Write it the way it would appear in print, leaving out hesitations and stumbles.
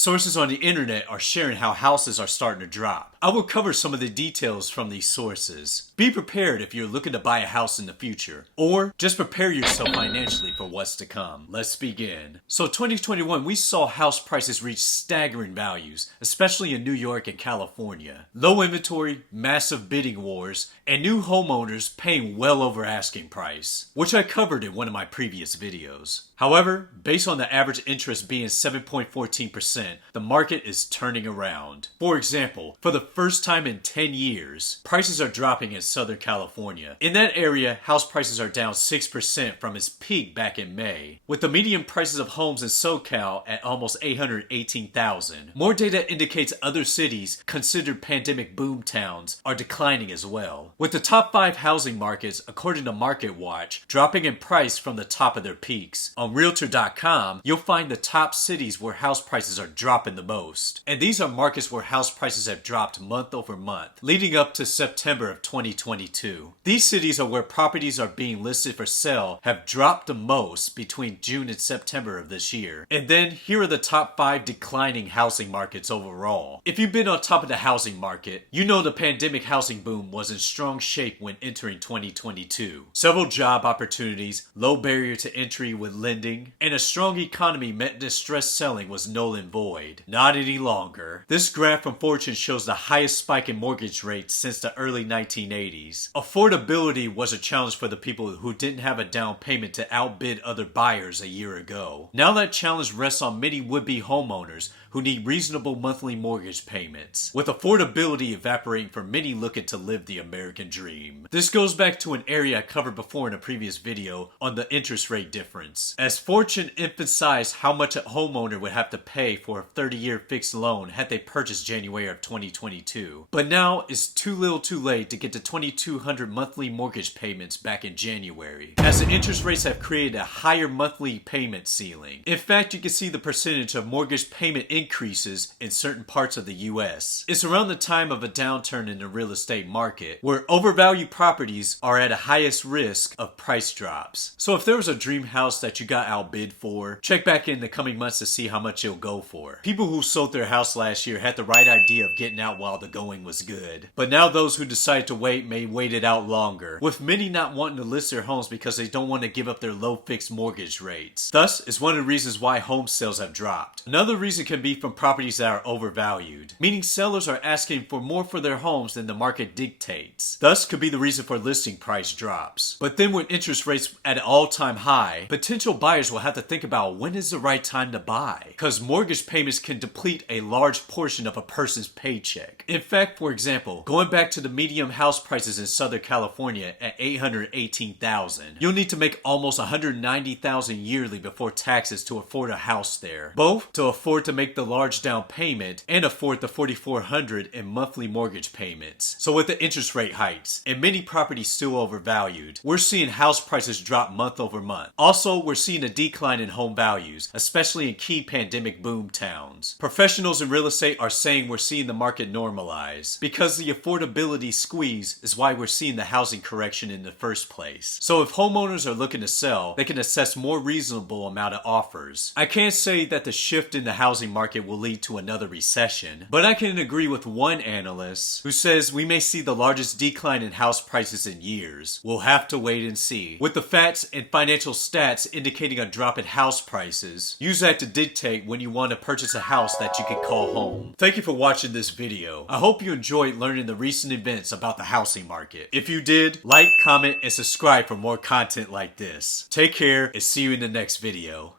Sources on the internet are sharing how houses are starting to drop. I will cover some of the details from these sources. Be prepared if you're looking to buy a house in the future, or just prepare yourself financially for what's to come. Let's begin. So 2021, we saw house prices reach staggering values, especially in New York and California. Low inventory, massive bidding wars, and new homeowners paying well over asking price, which I covered in one of my previous videos. However, based on the average interest being 7.14%, the market is turning around. For example, for the first time in 10 years, prices are dropping in Southern California. In that area, house prices are down 6% from its peak back in May, with the median prices of homes in SoCal at almost $818,000. More data indicates other cities, considered pandemic boom towns, are declining as well, with the top 5 housing markets, according to MarketWatch, dropping in price from the top of their peaks. On Realtor.com, you'll find the top cities where house prices are dropping the most. And these are markets where house prices have dropped month over month, leading up to September of 2022. These cities are where properties are being listed for sale have dropped the most between June and September of this year. And then here are the top 5 declining housing markets overall. If you've been on top of the housing market, you know the pandemic housing boom was in strong shape when entering 2022. Several job opportunities, low barrier to entry with lending, and a strong economy meant distressed selling was null and void. Not any longer. This graph from Fortune shows the highest spike in mortgage rates since the early 1980s. Affordability was a challenge for the people who didn't have a down payment to outbid other buyers a year ago. Now that challenge rests on many would-be homeowners who need reasonable monthly mortgage payments, with affordability evaporating for many looking to live the American dream. This goes back to an area I covered before in a previous video on the interest rate difference, as Fortune emphasized how much a homeowner would have to pay for a 30-year fixed loan had they purchased January of 2022. But now it's too little too late to get to $2,200 monthly mortgage payments back in January, as the interest rates have created a higher monthly payment ceiling. In fact, you can see the percentage of mortgage payment increases in certain parts of the US. It's around the time of a downturn in the real estate market where overvalued properties are at a highest risk of price drops. So if there was a dream house that you got outbid for, check back in the coming months to see how much it'll go for. People who sold their house last year had the right idea of getting out while the going was good. But now those who decide to wait may wait it out longer, with many not wanting to list their homes because they don't want to give up their low fixed mortgage rates. Thus, it's one of the reasons why home sales have dropped. Another reason can be from properties that are overvalued, meaning sellers are asking for more for their homes than the market dictates. Thus could be the reason for listing price drops. But then with interest rates at an all-time high, potential buyers will have to think about when is the right time to buy, because mortgage payments can deplete a large portion of a person's paycheck. In fact, for example, going back to the median house prices in Southern California at $818,000, you'll need to make almost $190,000 yearly before taxes to afford a house there, both to afford to make the large down payment and afford the $4,400 in monthly mortgage payments. So with the interest rate hikes and many properties still overvalued, we're seeing house prices drop month over month. Also, we're seeing a decline in home values, especially in key pandemic boom towns. Professionals in real estate are saying we're seeing the market normalize because the affordability squeeze is why we're seeing the housing correction in the first place. So if homeowners are looking to sell, they can assess more reasonable amount of offers. I can't say that the shift in the housing market will lead to another recession, but I can agree with one analyst who says we may see the largest decline in house prices in years. We'll have to wait and see. With the facts and financial stats indicating a drop in house prices, use that to dictate when you want to purchase a house that you can call home. Thank you for watching this video. I hope you enjoyed learning the recent events about the housing market. If you did, like, comment, and subscribe for more content like this. Take care and see you in the next video.